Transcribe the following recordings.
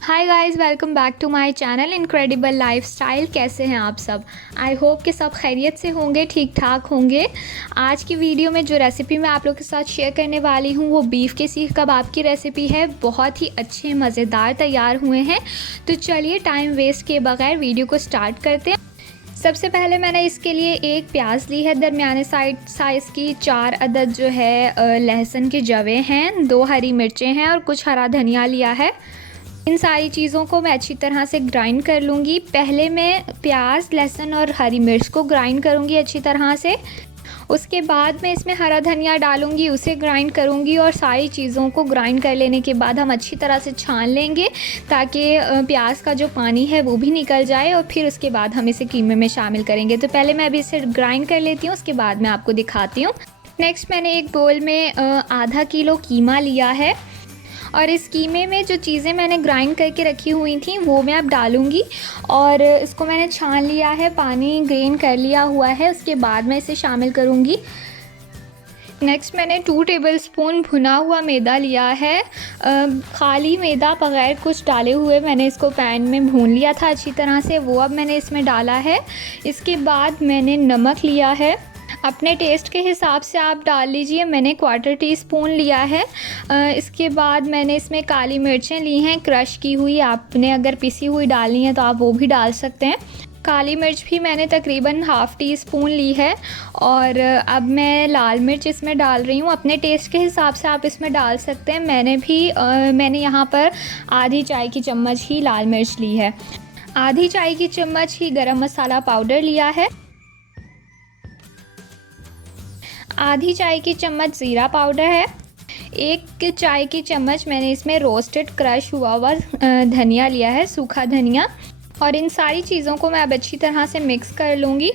Hi guys, welcome back to my channel incredible lifestyle. कैसे हैं आप सब? आई होप कि सब खैरियत से होंगे, ठीक ठाक होंगे। आज की वीडियो में जो रेसिपी मैं आप लोग के साथ शेयर करने वाली हूँ वो बीफ के सीख कबाब की रेसिपी है। बहुत ही अच्छे मज़ेदार तैयार हुए हैं। तो चलिए टाइम वेस्ट किए बगैर वीडियो को स्टार्ट करते हैं। सबसे पहले मैंने इसके लिए एक प्याज ली है दरमियाने साइज़ की, 4 अदद जो है लहसुन के जवे हैं, 2 हरी मिर्चें हैं और कुछ हरा धनिया लिया है। इन सारी चीज़ों को मैं अच्छी तरह से ग्राइंड कर लूँगी। पहले मैं प्याज, लहसुन और हरी मिर्च को ग्राइंड करूँगी अच्छी तरह से। उसके बाद मैं इसमें हरा धनिया डालूँगी, उसे ग्राइंड करूँगी और सारी चीज़ों को ग्राइंड कर लेने के बाद हम अच्छी तरह से छान लेंगे ताकि प्याज का जो पानी है वो भी निकल जाए और फिर उसके बाद हम इसे कीमे में शामिल करेंगे। तो पहले मैं अभी इसे ग्राइंड कर लेती हूँ, उसके बाद मैं आपको दिखाती हूँ। नेक्स्ट मैंने एक बोल में आधा किलो कीमा लिया है और इस कीमे में जो चीज़ें मैंने ग्राइंड करके रखी हुई थी वो मैं अब डालूँगी और इसको मैंने छान लिया है, पानी ग्रेन कर लिया हुआ है। उसके बाद मैं इसे शामिल करूँगी। नेक्स्ट मैंने 2 टेबलस्पून भुना हुआ मैदा लिया है। खाली मैदा बग़ैर कुछ डाले हुए मैंने इसको पैन में भून लिया था अच्छी तरह से, वो अब मैंने इसमें डाला है। इसके बाद मैंने नमक लिया है, अपने टेस्ट के हिसाब से आप डाल लीजिए। मैंने 1/4 टीस्पून लिया है। इसके बाद मैंने इसमें काली मिर्चें ली हैं क्रश की हुई, आपने अगर पिसी हुई डालनी है तो आप वो भी डाल सकते हैं। काली मिर्च भी मैंने तकरीबन 1/2 टीस्पून ली है और अब मैं लाल मिर्च इसमें डाल रही हूँ। अपने टेस्ट के हिसाब से आप इसमें डाल सकते हैं। मैंने यहाँ पर आधी चाय की चम्मच ही लाल मिर्च ली है। आधी चाय की चम्मच ही गरम मसाला पाउडर लिया है। आधी चाय की चम्मच ज़ीरा पाउडर है। 1 चाय की चम्मच मैंने इसमें रोस्टेड क्रश हुआ हुआ धनिया लिया है, सूखा धनिया। और इन सारी चीज़ों को मैं अब अच्छी तरह से मिक्स कर लूँगी।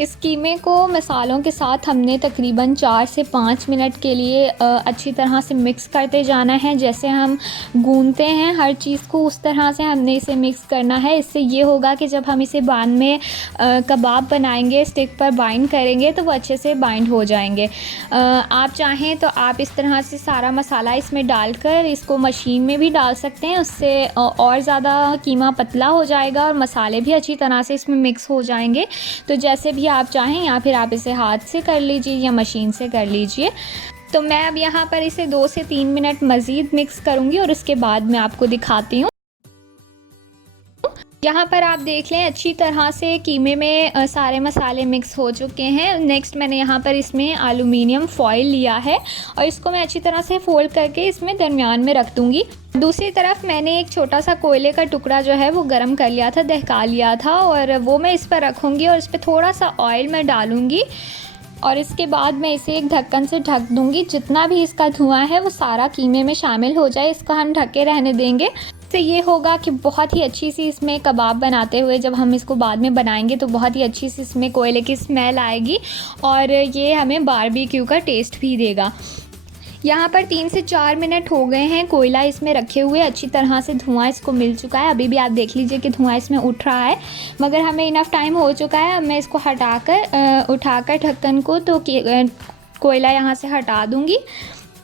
इस कीमे को मसालों के साथ हमने तकरीबन 4 से 5 मिनट के लिए अच्छी तरह से मिक्स करते जाना है। जैसे हम गूंदते हैं हर चीज़ को उस तरह से हमने इसे मिक्स करना है। इससे ये होगा कि जब हम इसे बाद में कबाब बनाएंगे, स्टिक पर बाइंड करेंगे तो वो अच्छे से बाइंड हो जाएंगे। आप चाहें तो आप इस तरह से सारा मसाला इसमें डालकर इसको मशीन में भी डाल सकते हैं, उससे और ज़्यादा कीमा पतला हो जाएगा और मसाले भी अच्छी तरह से इसमें मिक्स हो जाएंगे। तो जैसे भी आप चाहें, या फिर आप इसे हाथ से कर लीजिए या मशीन से कर लीजिए। तो मैं अब यहाँ पर इसे 2 से 3 मिनट मज़ीद मिक्स करूँगी और उसके बाद मैं आपको दिखाती हूँ। यहाँ पर आप देख लें अच्छी तरह से कीमे में सारे मसाले मिक्स हो चुके हैं। नेक्स्ट मैंने यहाँ पर इसमें एल्युमिनियम फॉइल लिया है और इसको मैं अच्छी तरह से फोल्ड करके इसमें दरमियान में रख दूँगी। दूसरी तरफ मैंने एक छोटा सा कोयले का टुकड़ा जो है वो गर्म कर लिया था, दहका लिया था, और वो मैं इस पर रखूँगी और इस पर थोड़ा सा ऑयल मैं डालूँगी और इसके बाद मैं इसे एक ढक्कन से ढक दूँगी। जितना भी इसका धुआं है वो सारा कीमे में शामिल हो जाए, इसका हम ढके रहने देंगे। इससे ये होगा कि बहुत ही अच्छी सी इसमें कबाब बनाते हुए जब हम इसको बाद में बनाएंगे तो बहुत ही अच्छी सी इसमें कोयले की स्मेल आएगी और ये हमें बारबेक्यू का टेस्ट भी देगा। यहाँ पर 3 से 4 मिनट हो गए हैं कोयला इसमें रखे हुए, अच्छी तरह से धुआं इसको मिल चुका है। अभी भी आप देख लीजिए कि धुआं इसमें उठ रहा है, मगर हमें इनफ टाइम हो चुका है। अब मैं इसको हटाकर उठाकर ढक्कन को तो कोयला यहाँ से हटा दूँगी।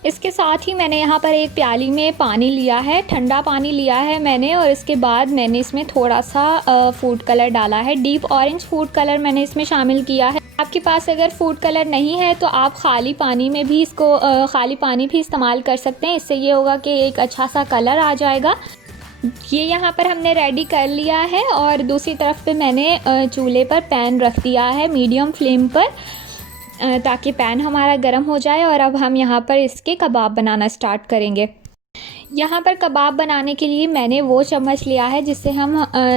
इसके साथ ही मैंने यहाँ पर एक प्याली में पानी लिया है, ठंडा पानी लिया है मैंने, और इसके बाद मैंने इसमें थोड़ा सा फूड कलर डाला है। डीप ऑरेंज फूड कलर मैंने इसमें शामिल किया है। आपके पास अगर फूड कलर नहीं है तो आप खाली पानी में भी खाली पानी भी इस्तेमाल कर सकते हैं। इससे ये होगा कि एक अच्छा सा कलर आ जाएगा। ये यहाँ पर हमने रेडी कर लिया है और दूसरी तरफ पे मैंने चूल्हे पर पैन रख दिया है मीडियम फ्लेम पर, ताकि पैन हमारा गर्म हो जाए। और अब हम यहाँ पर इसके कबाब बनाना स्टार्ट करेंगे। यहाँ पर कबाब बनाने के लिए मैंने वो चम्मच लिया है जिससे हम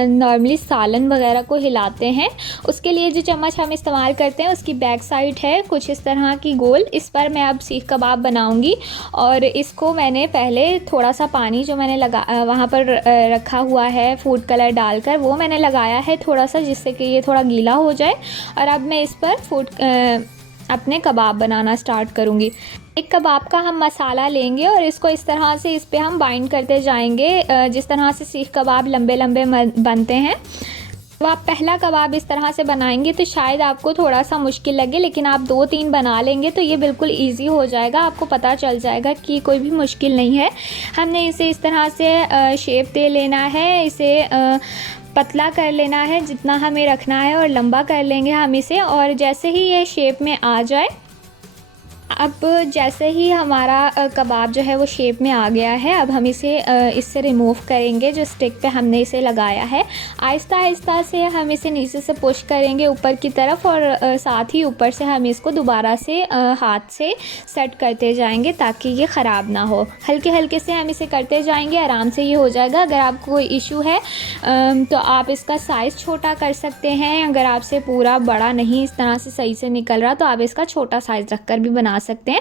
नॉर्मली सालन वगैरह को हिलाते हैं। उसके लिए जो चम्मच हम इस्तेमाल करते हैं उसकी बैक साइड है कुछ इस तरह की गोल, इस पर मैं अब सीख कबाब बनाऊंगी। और इसको मैंने पहले थोड़ा सा पानी जो मैंने वहाँ पर रखा हुआ है फूड कलर डालकर वो मैंने लगाया है थोड़ा सा, जिससे कि ये थोड़ा गीला हो जाए। और अब मैं इस पर अपने कबाब बनाना स्टार्ट करूँगी। एक कबाब का हम मसाला लेंगे और इसको इस तरह से इस पे हम बाइंड करते जाएंगे, जिस तरह से सीख कबाब लंबे लंबे बनते हैं तो आप पहला कबाब इस तरह से बनाएंगे तो शायद आपको थोड़ा सा मुश्किल लगे, लेकिन आप 2-3 बना लेंगे तो ये बिल्कुल इजी हो जाएगा। आपको पता चल जाएगा कि कोई भी मुश्किल नहीं है। हमने इसे इस तरह से शेप दे लेना है, इसे पतला कर लेना है जितना हमें रखना है और लंबा कर लेंगे हम इसे। और जैसे ही ये शेप में आ जाए, अब जैसे ही हमारा कबाब जो है वो शेप में आ गया है, अब हम इसे इससे रिमूव करेंगे जो स्टिक पे हमने इसे लगाया है। आहिस्ता आहिस्ता से हम इसे नीचे से पुश करेंगे ऊपर की तरफ, और साथ ही ऊपर से हम इसको दोबारा से हाथ से सेट करते जाएंगे ताकि ये ख़राब ना हो। हल्के हल्के से हम इसे करते जाएंगे, आराम से ये हो जाएगा। अगर आपको कोई इशू है तो आप इसका साइज़ छोटा कर सकते हैं। अगर आपसे पूरा बड़ा नहीं इस तरह से सही से निकल रहा तो आप इसका छोटा साइज़ रख कर भी बना सकते हैं।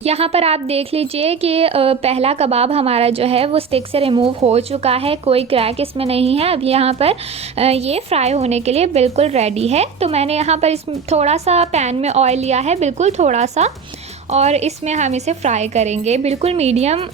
यहाँ पर आप देख लीजिए कि पहला कबाब हमारा जो है वो स्टिक से रिमूव हो चुका है, कोई क्रैक इसमें नहीं है। अब यहाँ पर ये फ्राई होने के लिए बिल्कुल रेडी है। तो मैंने यहाँ पर इसमें थोड़ा सा पैन में ऑयल लिया है, बिल्कुल थोड़ा सा, और इसमें हम इसे फ्राई करेंगे। बिल्कुल मीडियम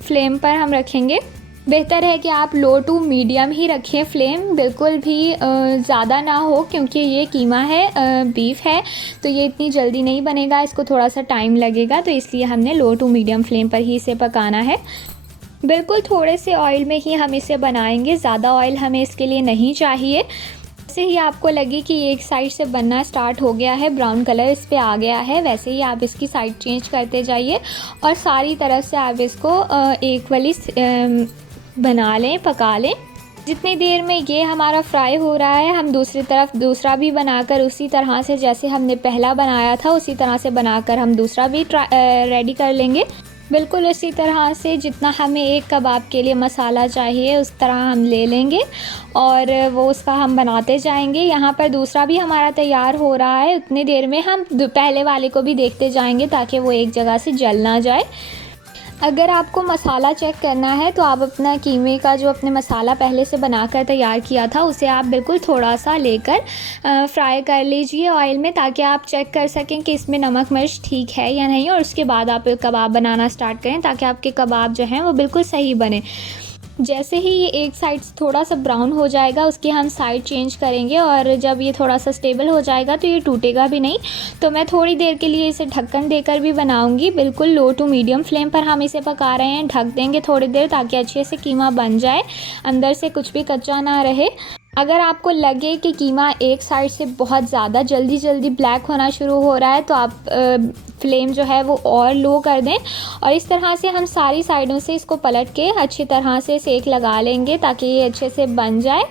फ्लेम पर हम रखेंगे। बेहतर है कि आप लो टू मीडियम ही रखें फ्लेम, बिल्कुल भी ज़्यादा ना हो, क्योंकि ये कीमा है, बीफ है, तो ये इतनी जल्दी नहीं बनेगा, इसको थोड़ा सा टाइम लगेगा। तो इसलिए हमने लो टू मीडियम फ्लेम पर ही इसे पकाना है। बिल्कुल थोड़े से ऑयल में ही हम इसे बनाएंगे, ज़्यादा ऑयल हमें इसके लिए नहीं चाहिए। जैसे ही आपको लगे कि एक साइड से बनना स्टार्ट हो गया है, ब्राउन कलर इस पे आ गया है, वैसे ही आप इसकी साइड चेंज करते जाइए और सारी तरफ से आप इसको इक्वली बना लें, पका लें। जितनी देर में ये हमारा फ्राई हो रहा है, हम दूसरी तरफ दूसरा भी बनाकर उसी तरह से, जैसे हमने पहला बनाया था उसी तरह से बनाकर हम दूसरा भी रेडी कर लेंगे। बिल्कुल इसी तरह से जितना हमें एक कबाब के लिए मसाला चाहिए उस तरह हम ले लेंगे और वो उसका हम बनाते जाएंगे। यहाँ पर दूसरा भी हमारा तैयार हो रहा है, उतनी देर में हम पहले वाले को भी देखते जाएंगे ताकि वो एक जगह से जल ना जाए। अगर आपको मसाला चेक करना है तो आप अपना कीमे का जो अपने मसाला पहले से बनाकर तैयार किया था उसे आप बिल्कुल थोड़ा सा लेकर फ्राई कर लीजिए ऑयल में, ताकि आप चेक कर सकें कि इसमें नमक मिर्च ठीक है या नहीं, और उसके बाद आप कबाब बनाना स्टार्ट करें ताकि आपके कबाब जो हैं वो बिल्कुल सही बने। जैसे ही ये एक साइड से थोड़ा सा ब्राउन हो जाएगा उसकी हम साइड चेंज करेंगे, और जब ये थोड़ा सा स्टेबल हो जाएगा तो ये टूटेगा भी नहीं। तो मैं थोड़ी देर के लिए इसे ढक्कन देकर भी बनाऊंगी। बिल्कुल लो टू मीडियम फ्लेम पर हम इसे पका रहे हैं, ढक देंगे थोड़ी देर ताकि अच्छे से कीमा बन जाए, अंदर से कुछ भी कच्चा ना रहे। अगर आपको लगे कि कीमा एक साइड से बहुत ज़्यादा जल्दी ब्लैक होना शुरू हो रहा है तो आप फ्लेम जो है वो और लो कर दें, और इस तरह से हम सारी साइडों से इसको पलट के अच्छी तरह से सेक लगा लेंगे ताकि ये अच्छे से बन जाए।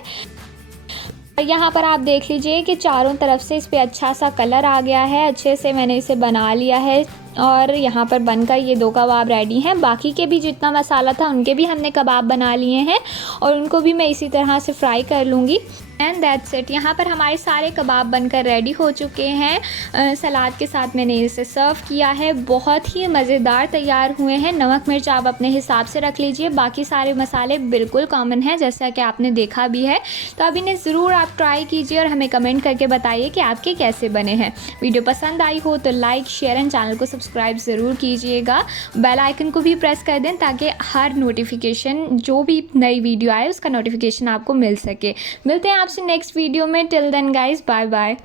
यहाँ पर आप देख लीजिए कि चारों तरफ से इस पर अच्छा सा कलर आ गया है, अच्छे से मैंने इसे बना लिया है और यहाँ पर बनकर ये 2 कबाब रेडी हैं। बाकी के भी जितना मसाला था उनके भी हमने कबाब बना लिए हैं और उनको भी मैं इसी तरह से फ्राई कर लूँगी। And that's it. यहाँ पर हमारे सारे कबाब बनकर रेडी हो चुके हैं। सलाद के साथ मैंने इसे सर्व किया है, बहुत ही मज़ेदार तैयार हुए हैं। नमक मिर्च आप अपने हिसाब से रख लीजिए, बाकी सारे मसाले बिल्कुल कॉमन हैं जैसा कि आपने देखा भी है। तो अब इन्हें ज़रूर आप ट्राई कीजिए और हमें कमेंट करके बताइए कि आपके कैसे बने हैं। वीडियो पसंद आई हो तो लाइक शेयर एंड चैनल को सब्सक्राइब ज़रूर कीजिएगा। बेल आइकन को भी प्रेस कर दें ताकि हर नोटिफिकेशन जो भी नई वीडियो आए उसका नोटिफिकेशन आपको मिल सके। मिलते हैं आपसे नेक्स्ट वीडियो में। Till then guys, bye bye.